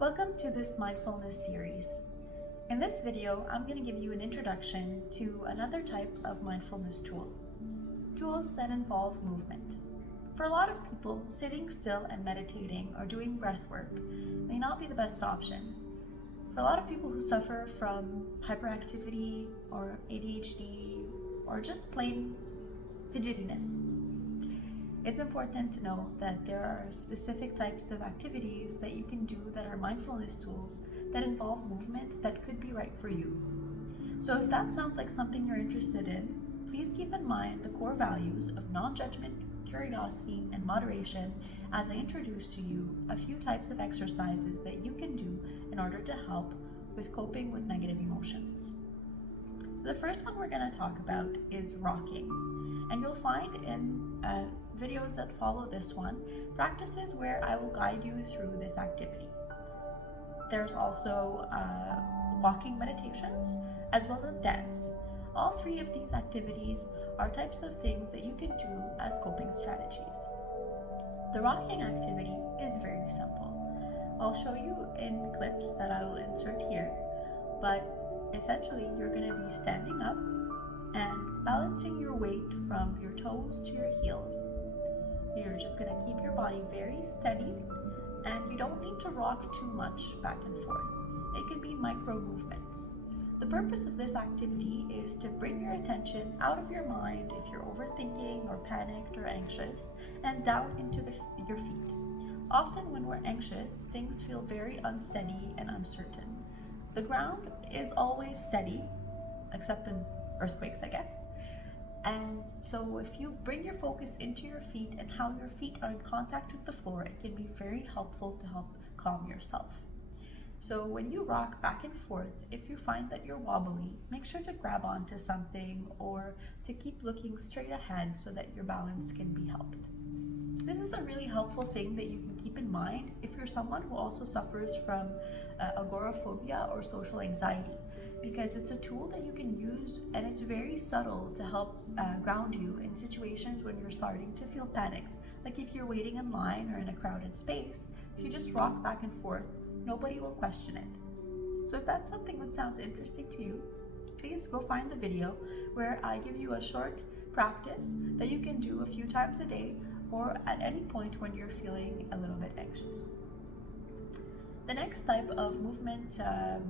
Welcome to this mindfulness series. In this video, I'm going to give you an introduction to another type of mindfulness tool. Tools that involve movement. For a lot of people, sitting still and meditating or doing breath work may not be the best option. For a lot of people who suffer from hyperactivity or ADHD or just plain fidgetiness, it's important to know that there are specific types of activities that you can do that are mindfulness tools that involve movement that could be right for you. So if that sounds like something you're interested in, please keep in mind the core values of non-judgment, curiosity, and moderation as I introduce to you a few types of exercises that you can do in order to help with coping with negative emotions. So the first one we're going to talk about is rocking. And you'll find in videos that follow this one, practices where I will guide you through this activity. There's also walking meditations as well as dance. All three of these activities are types of things that you can do as coping strategies. The rocking activity is very simple. I'll show you in clips that I will insert here, but essentially you're going to be standing up and balancing your weight from your toes to your heels. You're just going to keep your body very steady, and you don't need to rock too much back and forth. It can be micro movements. The purpose of this activity is to bring your attention out of your mind if you're overthinking or panicked or anxious, and down into your feet. Often when we're anxious, things feel very unsteady and uncertain. The ground is always steady, except in earthquakes, I guess. And so if you bring your focus into your feet and how your feet are in contact with the floor, it can be very helpful to help calm yourself. So when you rock back and forth, if you find that you're wobbly, make sure to grab onto something or to keep looking straight ahead so that your balance can be helped. This is a really helpful thing that you can keep in mind if you're someone who also suffers from agoraphobia or social anxiety, because it's a tool that you can use and it's very subtle to help ground you in situations when you're starting to feel panicked. Like if you're waiting in line or in a crowded space, if you just rock back and forth, nobody will question it. So if that's something that sounds interesting to you, please go find the video where I give you a short practice that you can do a few times a day or at any point when you're feeling a little bit anxious. The next type of movement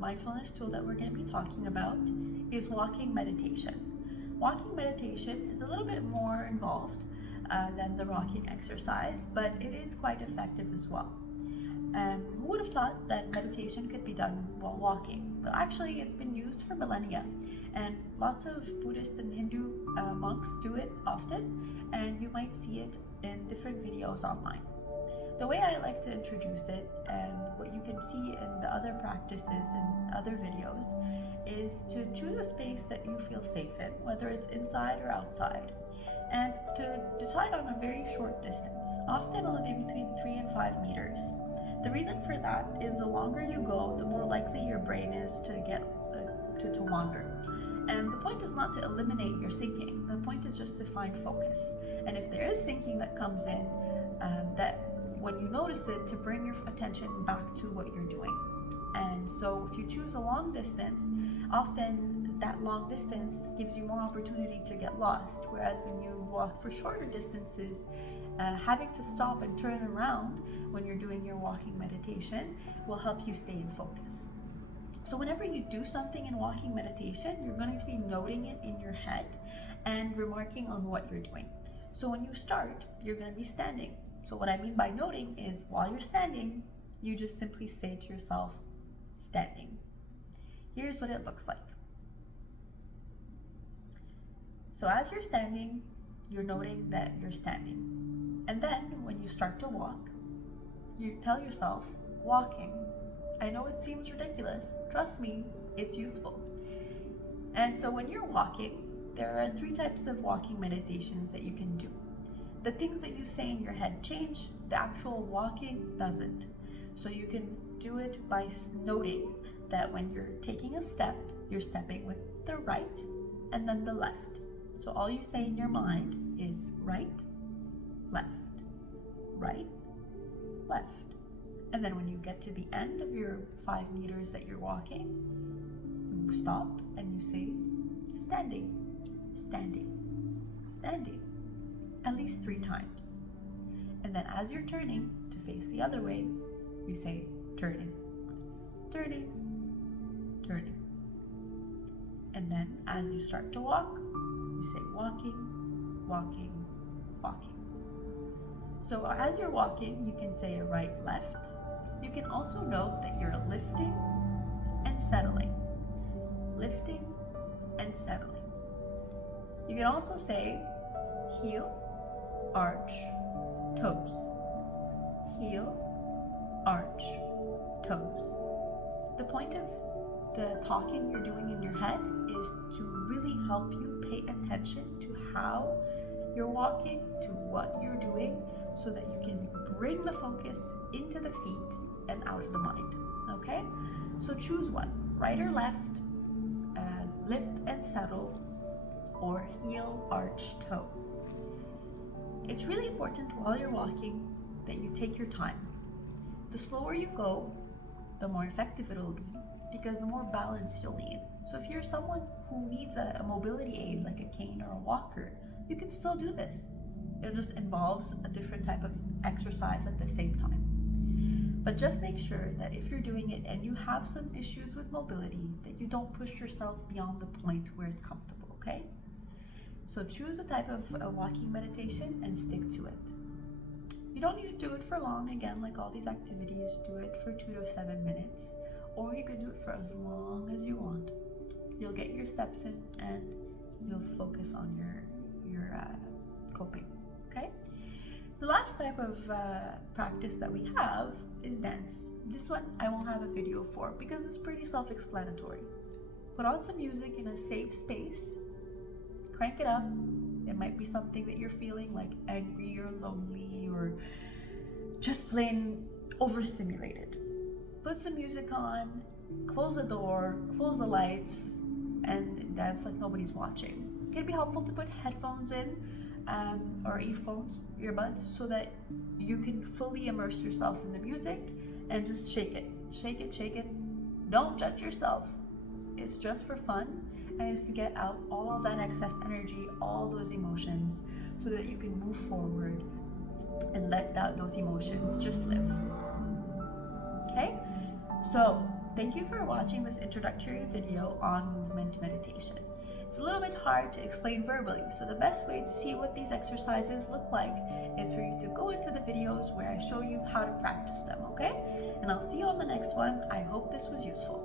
mindfulness tool that we're going to be talking about is walking meditation. Walking meditation is a little bit more involved than the rocking exercise, but it is quite effective as well. Who would have thought that meditation could be done while walking? Well, actually, it's been used for millennia, and lots of Buddhist and Hindu monks do it often, and you might see it in different videos online. The way I like to introduce it, and what you can see in the other practices and other videos, is to choose a space that you feel safe in, whether it's inside or outside, and to decide on a very short distance. Often it'll be between 3 and 5 meters. The reason for that is the longer you go, the more likely your brain is to get to wander. And the point is not to eliminate your thinking. The point is just to find focus. And if there is thinking that comes in, that when you notice it, to bring your attention back to what you're doing. And so if you choose a long distance, often that long distance gives you more opportunity to get lost. Whereas when you walk for shorter distances, having to stop and turn around when you're doing your walking meditation will help you stay in focus. So whenever you do something in walking meditation, you're going to be noting it in your head and remarking on what you're doing. So when you start, you're going to be standing. So what I mean by noting is while you're standing, you just simply say to yourself, standing. Here's what it looks like. So as you're standing, you're noting that you're standing. And then when you start to walk, you tell yourself, walking. I know it seems ridiculous. Trust me, it's useful. And so when you're walking, there are 3 types of walking meditations that you can do. The things that you say in your head change, the actual walking doesn't. So you can do it by noting that when you're taking a step, you're stepping with the right and then the left. So all you say in your mind is right, left, right, left. And then when you get to the end of your 5 meters that you're walking, you stop and you say standing, standing, standing, at least 3 times. And then as you're turning to face the other way, you say turning, turning, turning. And then as you start to walk, you say walking, walking, walking. So as you're walking, you can say a right, left. You can also note that you're lifting and settling, lifting and settling. You can also say heel, arch, toes, heel, arch, toes. The point of the talking you're doing in your head is to really help you pay attention to how you're walking, to what you're doing, so that you can bring the focus into the feet and out of the mind. Okay? So choose one, right or left, lift and settle, or heel, arch, toe. It's really important while you're walking that you take your time. The slower you go, the more effective it'll be, because the more balance you'll need. So if you're someone who needs a mobility aid like a cane or a walker, you can still do this. It just involves a different type of exercise at the same time. But just make sure that if you're doing it and you have some issues with mobility, that you don't push yourself beyond the point where it's comfortable, okay? So choose a type of walking meditation and stick to it. You don't need to do it for long. Again, like all these activities, do it for 2 to 7 minutes, or you could do it for as long as you want. You'll get your steps in and you'll focus on your coping, okay? The last type of practice that we have is dance. This one I won't have a video for because it's pretty self-explanatory. Put on some music in a safe space, crank it up. It might be something that you're feeling like angry or lonely or just plain overstimulated. Put some music on, close the door, close the lights, and dance like nobody's watching. It can be helpful to put headphones in or earbuds, so that you can fully immerse yourself in the music and just shake it, shake it, shake it. Don't judge yourself. It's just for fun, and it's to get out all that excess energy, all those emotions, so that you can move forward and let those emotions just live. Okay? So, thank you for watching this introductory video on movement meditation. It's a little bit hard to explain verbally, so the best way to see what these exercises look like is for you to go into the videos where I show you how to practice them, okay? And I'll see you on the next one. I hope this was useful.